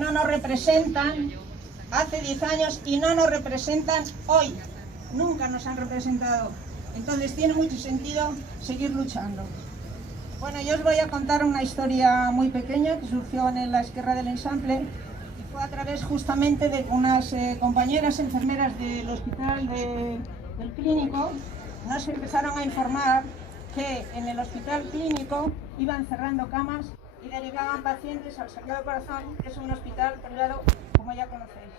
no nos representan hace 10 años y no nos representan hoy. Nunca nos han representado. Entonces tiene mucho sentido seguir luchando. Bueno, yo os voy a contar una historia muy pequeña que surgió en la Esquerra del Eixample y fue a través justamente de unas compañeras enfermeras del hospital del Clínico. Nos empezaron a informar que en el hospital Clínico iban cerrando camas y derivaban pacientes al Sagrado Corazón, que es un hospital privado, como ya conocéis.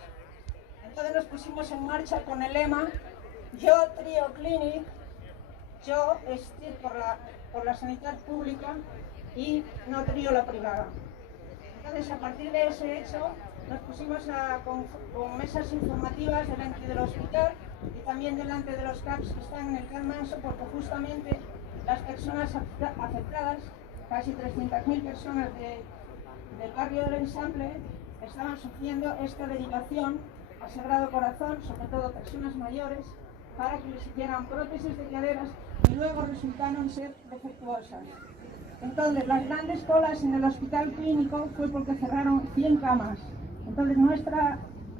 Entonces nos pusimos en marcha con el lema Yo trio Clinic, yo estoy por la sanidad pública y no trío la privada. Entonces, a partir de ese hecho, nos pusimos con mesas informativas delante del hospital y también delante de los CAPs que están en el Can Manso, porque justamente las personas afectadas, casi 300.000 personas del barrio del Eixample, estaban sufriendo esta derivación al Sagrado Corazón, sobre todo personas mayores, para que les hicieran prótesis de caderas y luego resultaron ser defectuosas. Entonces, las grandes colas en el hospital Clínico fue porque cerraron 100 camas. Entonces,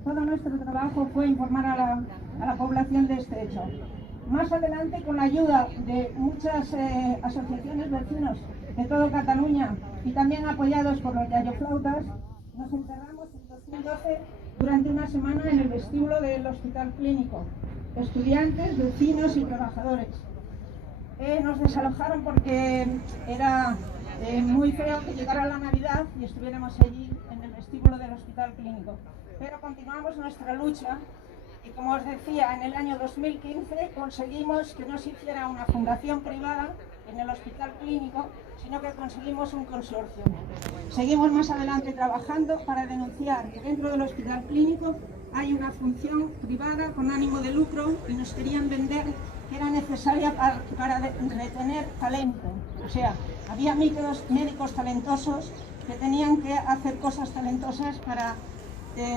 todo nuestro trabajo fue informar a la población de este hecho. Más adelante, con la ayuda de muchas asociaciones vecinos de toda Cataluña y también apoyados por los yayoflautas, nos encerramos en 2012 durante una semana en el vestíbulo del hospital Clínico. Estudiantes, vecinos y trabajadores. Nos desalojaron porque era muy feo que llegara la Navidad y estuviéramos allí en el vestíbulo del Hospital Clínico. Pero continuamos nuestra lucha y, como os decía, en el año 2015 conseguimos que no se hiciera una fundación privada en el Hospital Clínico, sino que conseguimos un consorcio. Seguimos más adelante trabajando para denunciar que dentro del Hospital Clínico hay una función privada con ánimo de lucro y nos querían vender que era necesaria para retener talento. O sea, había médicos talentosos que tenían que hacer cosas talentosas para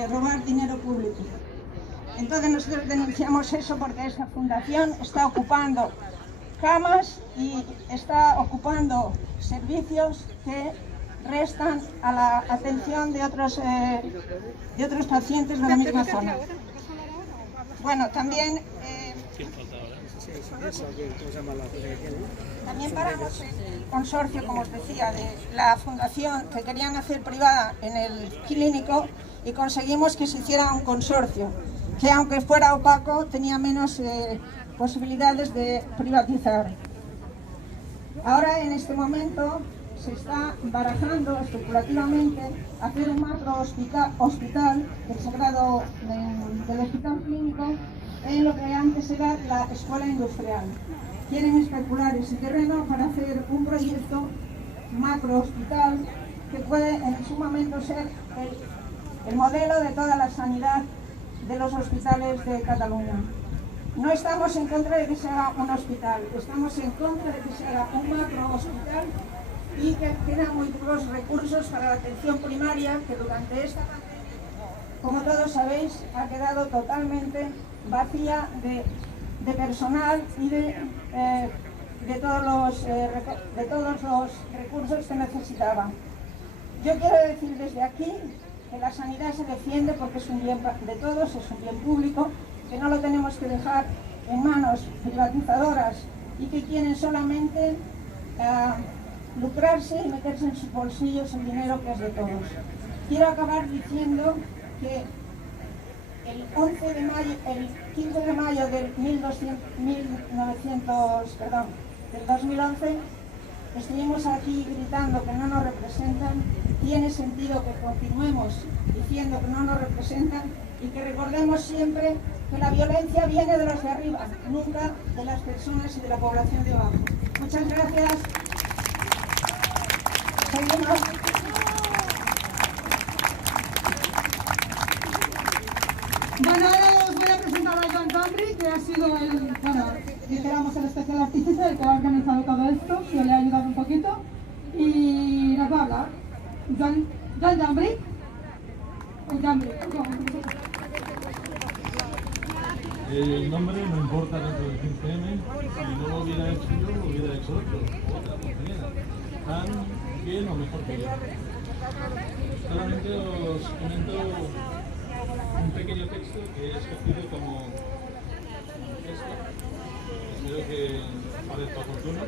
robar dinero público. Entonces nosotros denunciamos eso porque esa fundación está ocupando camas y está ocupando servicios que restan a la atención de otros pacientes de la misma zona. Bueno, también paramos el consorcio, como os decía, de la fundación que querían hacer privada en el Clínico y conseguimos que se hiciera un consorcio que, aunque fuera opaco, tenía menos posibilidades de privatizar. Ahora, en este momento, se está barajando especulativamente hacer un macro hospital del Sagrado del Hospital Clínico en lo que antes era la escuela industrial. Quieren especular ese terreno para hacer un proyecto macro hospital que puede en su momento ser el modelo de toda la sanidad de los hospitales de Cataluña. No estamos en contra de que se haga un hospital, estamos en contra de que se haga un macro hospital y que quedan muy pocos recursos para la atención primaria, que durante esta pandemia, como todos sabéis, ha quedado totalmente vacía de personal y de todos los recursos que necesitaba. Yo quiero decir desde aquí que la sanidad se defiende porque es un bien de todos, es un bien público, que no lo tenemos que dejar en manos privatizadoras y que quieren solamente lucrarse y meterse en sus bolsillos el dinero que es de todos. Quiero acabar diciendo que el 15 de mayo del 2011 estuvimos aquí gritando que no nos representan. Tiene sentido que continuemos diciendo que no nos representan y que recordemos siempre que la violencia viene de los de arriba, nunca de las personas y de la población de abajo. Muchas gracias. Seguimos. Bueno, ahora os voy a presentar a Joan Cambri, que ha sido dijéramos el especial artífice, el que ha organizado todo esto, que le ha ayudado un poquito, y nos va a hablar. Joan Cambri. El nombre no importa dentro del 15M, si no lo hubiera hecho yo, lo hubiera hecho otra compañera, tan bien o mejor que yo. Solamente os comento un pequeño texto que he escogido como texto. Espero que parezca oportuno.